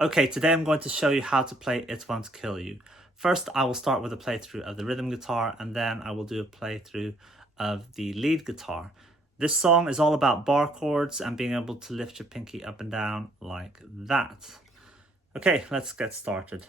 Okay, today I'm going to show you how to play It Won't Kill You. First, I will start with a playthrough of the rhythm guitar, and then I will do a playthrough of the lead guitar. This song is all about bar chords and being able to lift your pinky up and down like that. Okay, let's get started.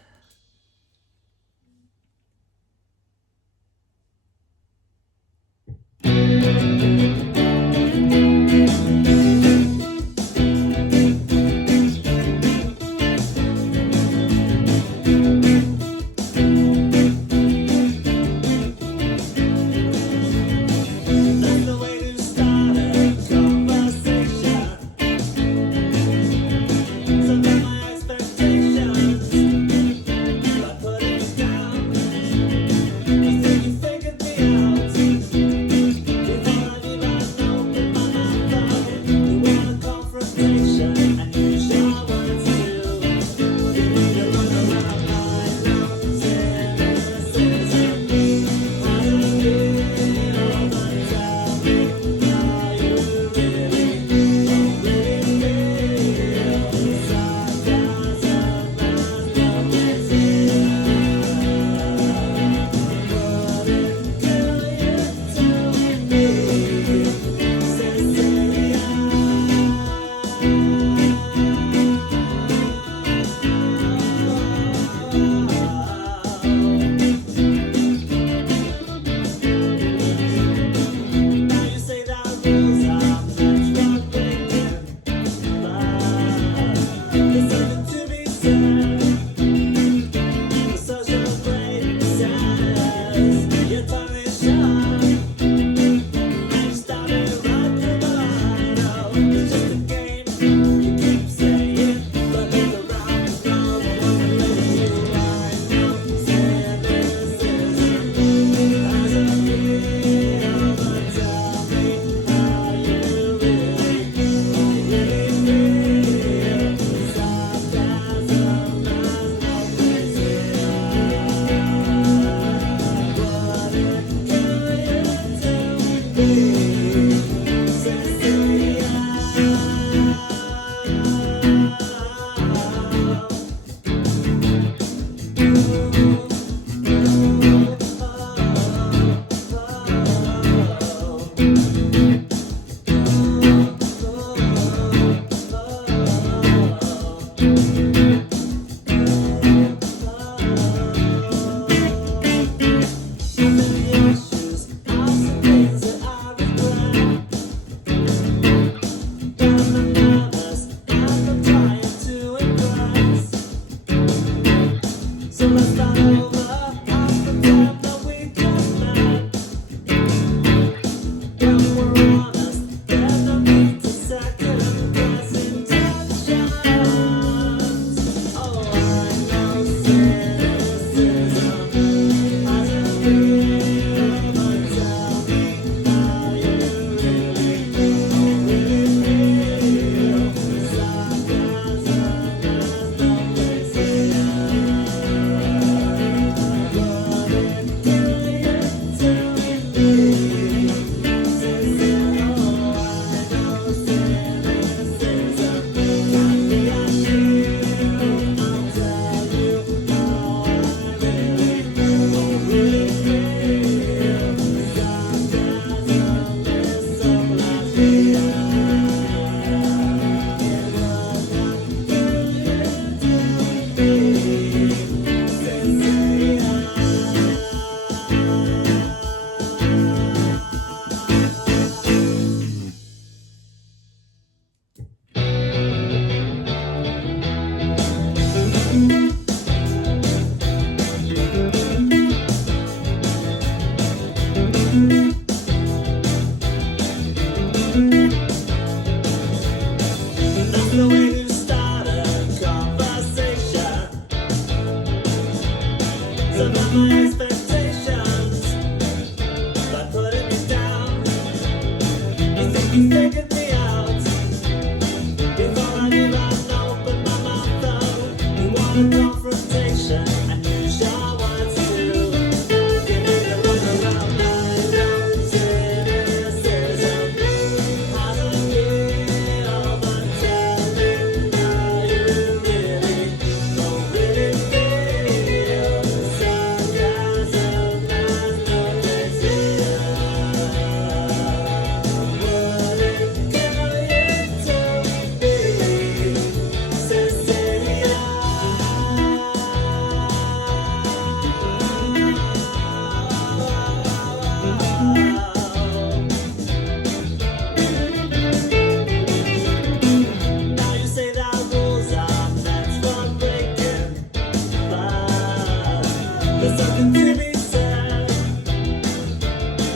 Something to be said.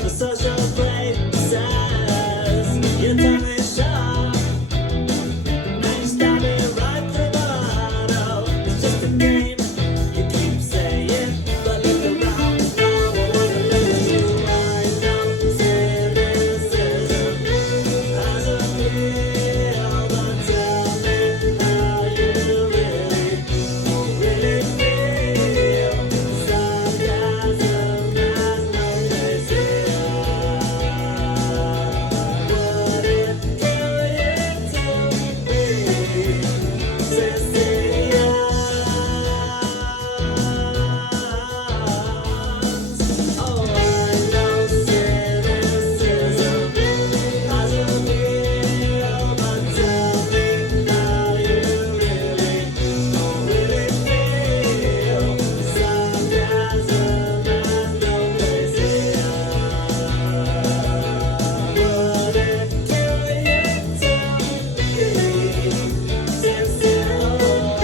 The social places. Your tongue is sharp. And you stab it right through the heart. It's just a game. You keep saying, but look around now. I wanna let you. I know cynicism has a feel, but tell me how you really feel. Sarcasm has no place here. Would it kill you to be Cecilia? Oh, I know cynicism has a feel, but tell me how you really feel. Sarcasm has no place here. Would it kill you to be sincere? Oh, I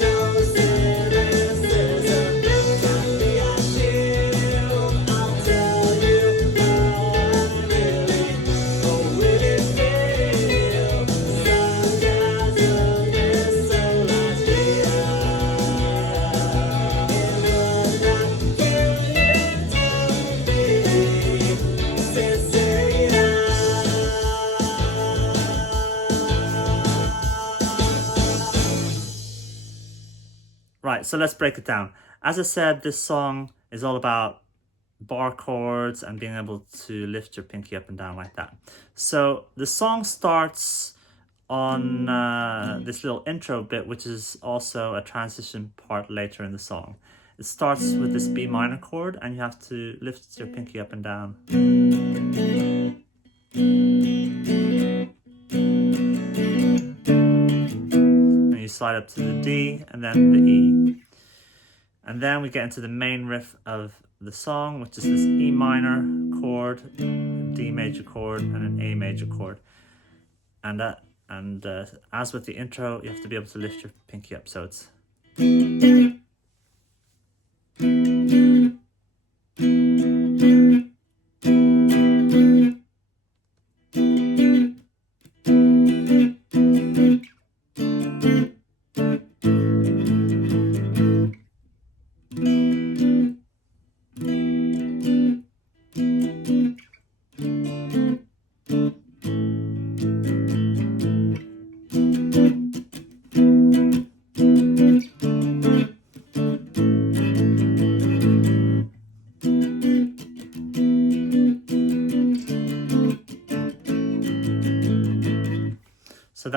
know cynicism can be a shield. I'll tell you how I really feel. Sarcasm is so much here. It would not kill you to be Cecilia. Right, so let's break it down. As I said, this song is all about bar chords and being able to lift your pinky up and down like that. So the song starts on this little intro bit, which is also a transition part later in the song. It starts with this B minor chord, and you have to lift your pinky up and down. And you slide up to the D and then the E. And then we get into the main riff of the song, which is this E minor chord, a D major chord, and an A major chord. And as with the intro, you have to be able to lift your pinky up. So it's So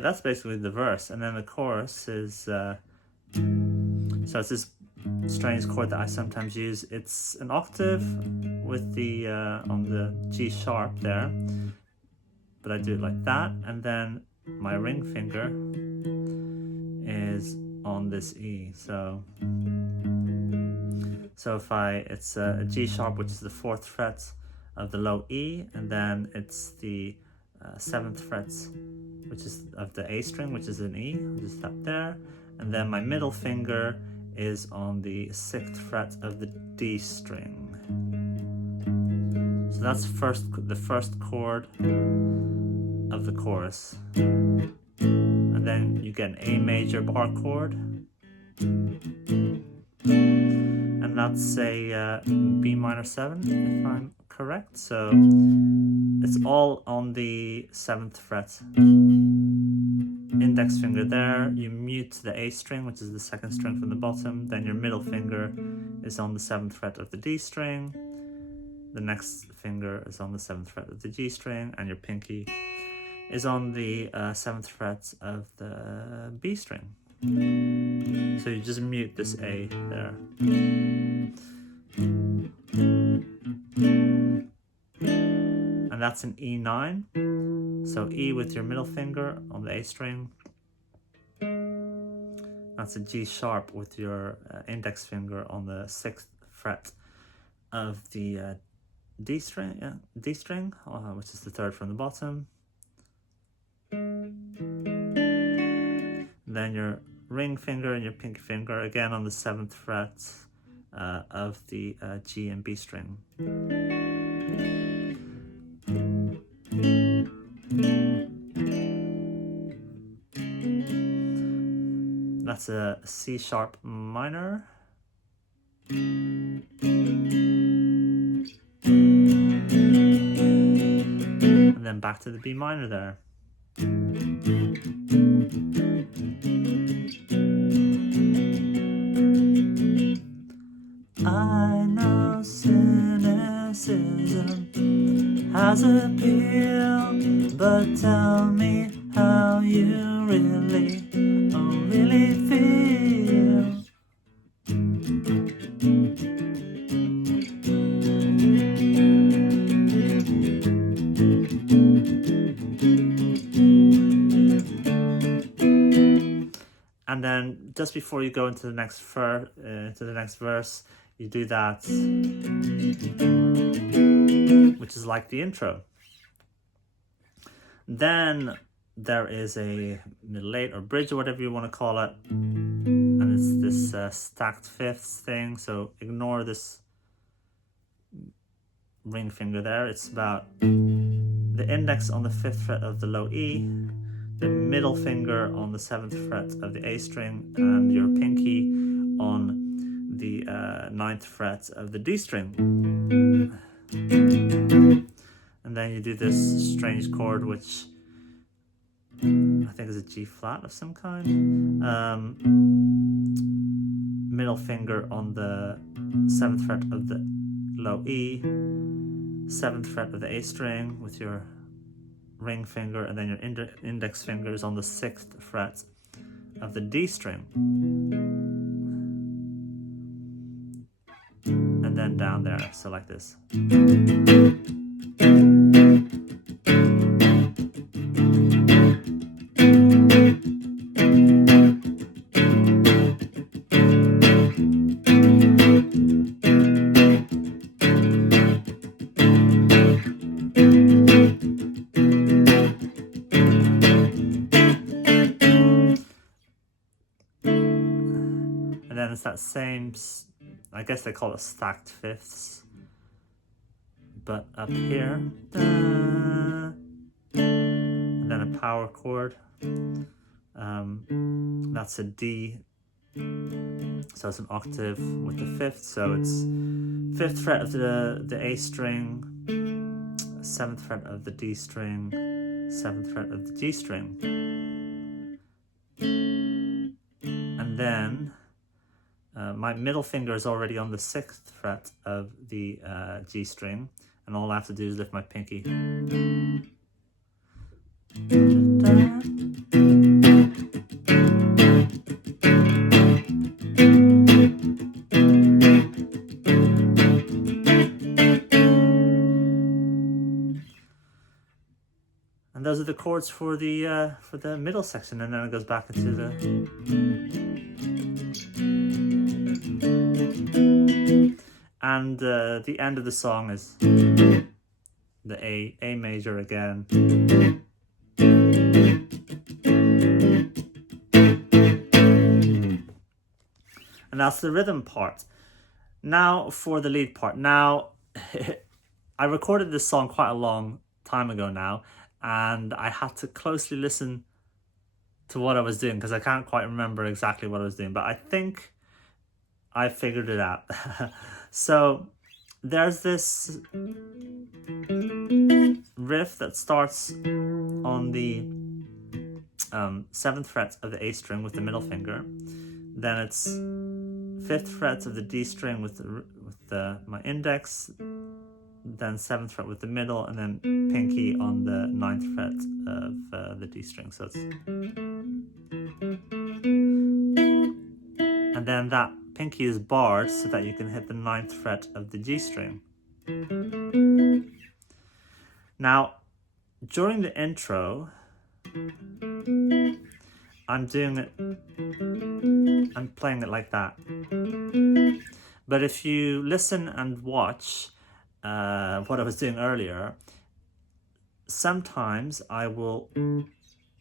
that's basically the verse, and then the chorus is so it's this strange chord that I sometimes use. It's an octave with the on the G sharp there, but I do it like that, and then my ring finger is on this E. So if it's a G sharp, which is the 4th fret of the low E, and then it's the 7th fret, which is of the A string, which is an E, I'll just tap there, and then my middle finger is on the 6th fret of the D string. So that's the first chord of the chorus, and then you get an A major bar chord, and that's a B minor 7 if I'm correct. So it's all on the 7th fret. Index finger there, you mute the A string, which is the 2nd string from the bottom, then your middle finger is on the 7th fret of the D string, the next finger is on the 7th fret of the G string, and your pinky is on the 7th fret of the B string. So you just mute this A there. And that's an E9. So E with your middle finger on the A string. That's a G sharp with your index finger on the 6th fret of the D string, which is the 3rd from the bottom. Then your ring finger and your pinky finger again on the 7th fret of the G and B string. That's a C sharp minor. And then back to the B minor there. I know cynicism has appeal, but tell me how you really feel. And then just before you go into the next verse, you do that, which is like the intro. Then there is a middle eight or bridge or whatever you want to call it, and it's this stacked fifths thing. So ignore this ring finger there. It's about the index on the 5th fret of the low E, the middle finger on the 7th fret of the A string, and your pinky on the 9th fret of the D string. And then you do this strange chord, which I think is a G flat of some kind. Middle finger on the 7th fret of the low E, 7th fret of the A string with your ring finger, and then your index fingers on the 6th fret of the D string. And then down there, so like this. And then it's that same, I guess they call it stacked fifths, but up here, and then a power chord. That's a D, so it's an octave with the 5th, so it's 5th fret of the A string, 7th fret of the D string, 7th fret of the G string. And then my middle finger is already on the 6th fret of the G string, and all I have to do is lift my pinky. And those are the chords for the middle section, and then it goes back into the. And the end of the song is the A major again. And that's the rhythm part. Now for the lead part. Now, I recorded this song quite a long time ago now, and I had to closely listen to what I was doing because I can't quite remember exactly what I was doing, but I think I figured it out. So there's this riff that starts on the 7th fret of the A string with the middle finger. Then it's 5th fret of the D string with my index, then 7th fret with the middle, and then pinky on the 9th fret of the D string. So it's, and then that pinky is barred so that you can hit the 9th fret of the G string. Now, during the intro, I'm playing it like that. But if you listen and watch what I was doing earlier, sometimes I will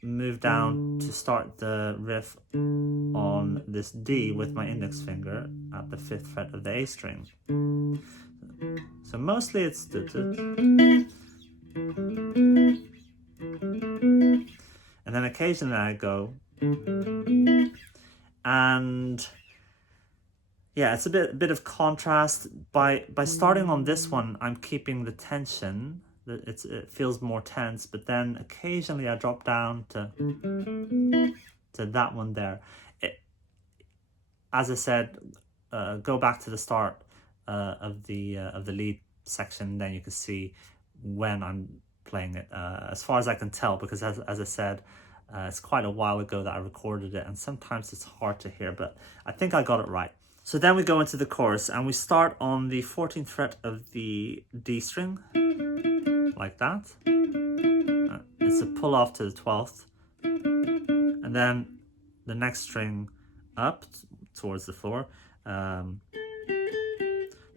move down to start the riff on this D with my index finger at the 5th fret of the A string. So mostly it's and then occasionally I go, and yeah, it's a bit of contrast. By starting on this one, I'm keeping the tension. It feels more tense, but then occasionally I drop down to that one there. As I said, go back to the start of the lead section, then you can see when I'm playing it. As far as I can tell, because as I said, it's quite a while ago that I recorded it, and sometimes it's hard to hear, but I think I got it right. So then we go into the chorus, and we start on the 14th fret of the D string, like that. It's a pull off to the 12th, and then the next string up towards the floor.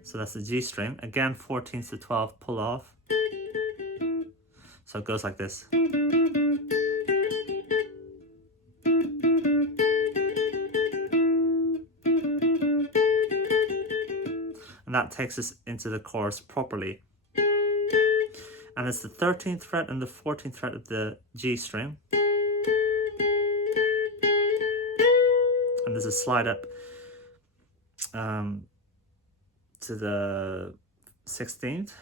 So that's the G string. Again, 14th to 12th, pull off. So it goes like this. And that takes us into the chorus properly. And it's the 13th fret and the 14th fret of the G string. And there's a slide up to the 16th.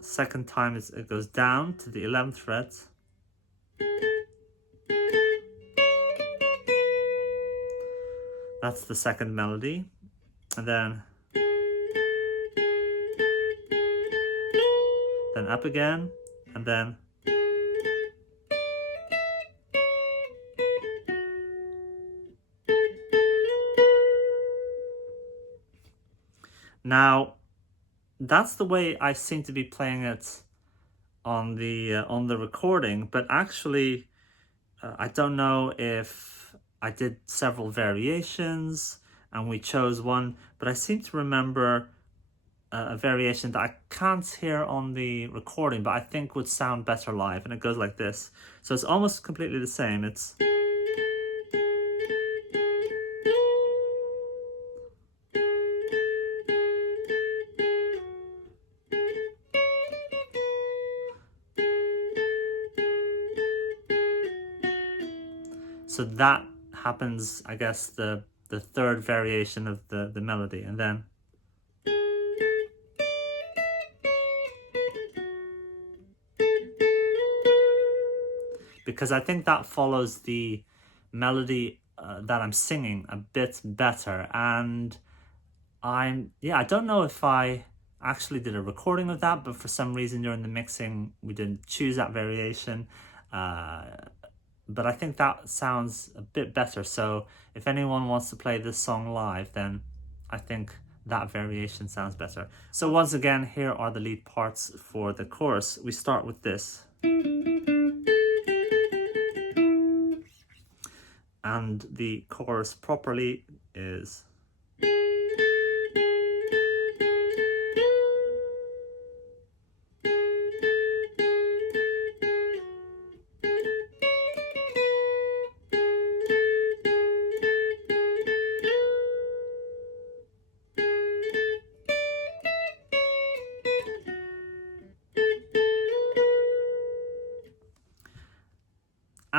Second time it goes down to the 11th fret. That's the second melody. And then up again, and then now that's the way I seem to be playing it on the recording, but actually I don't know if I did several variations and we chose one, but I seem to remember a variation that I can't hear on the recording, but I think would sound better live, and it goes like this. So it's almost completely the same. It's so that happens, I guess, the third variation of the melody, and then because I think that follows the melody that I'm singing a bit better. And I don't know if I actually did a recording of that, but for some reason during the mixing we didn't choose that variation. But I think that sounds a bit better. So if anyone wants to play this song live, then I think that variation sounds better. So once again, here are the lead parts for the chorus. We start with this. And the chorus properly is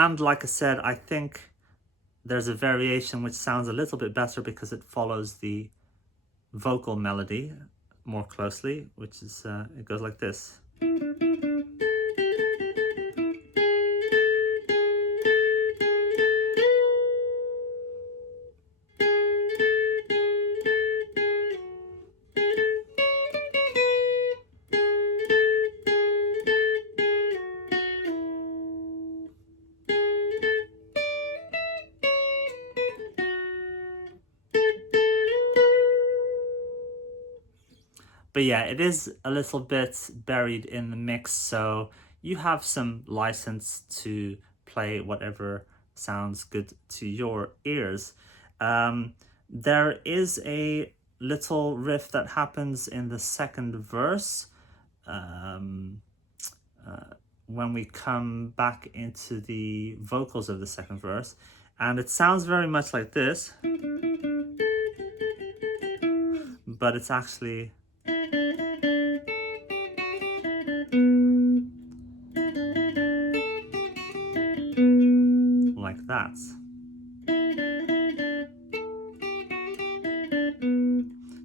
and like I said, I think there's a variation which sounds a little bit better because it follows the vocal melody more closely, which is, it goes like this. But yeah, it is a little bit buried in the mix, so you have some license to play whatever sounds good to your ears. There is a little riff that happens in the second verse when we come back into the vocals of the second verse, and it sounds very much like this, but it's actually like that.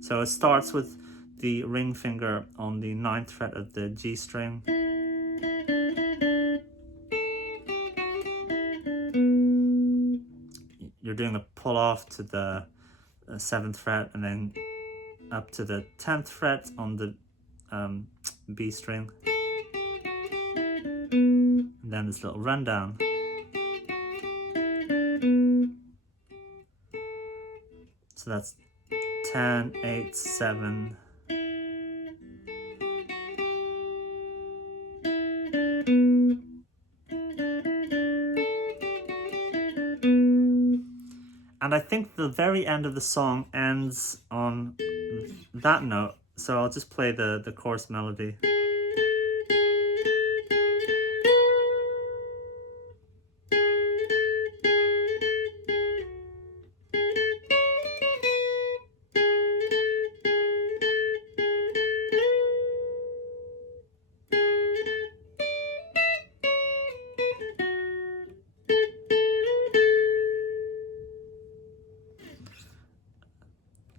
So it starts with the ring finger on the 9th fret of the G string. You're doing a pull off to the 7th fret and then up to the 10th fret on the B string. And then this little rundown. So that's 10, 8, 7. And I think the very end of the song ends on that note. So I'll just play the chorus melody.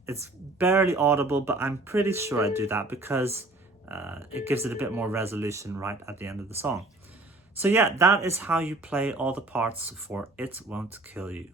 It's barely audible, but I'm pretty sure I do that because it gives it a bit more resolution right at the end of the song. So yeah, that is how you play all the parts for It Won't Kill You.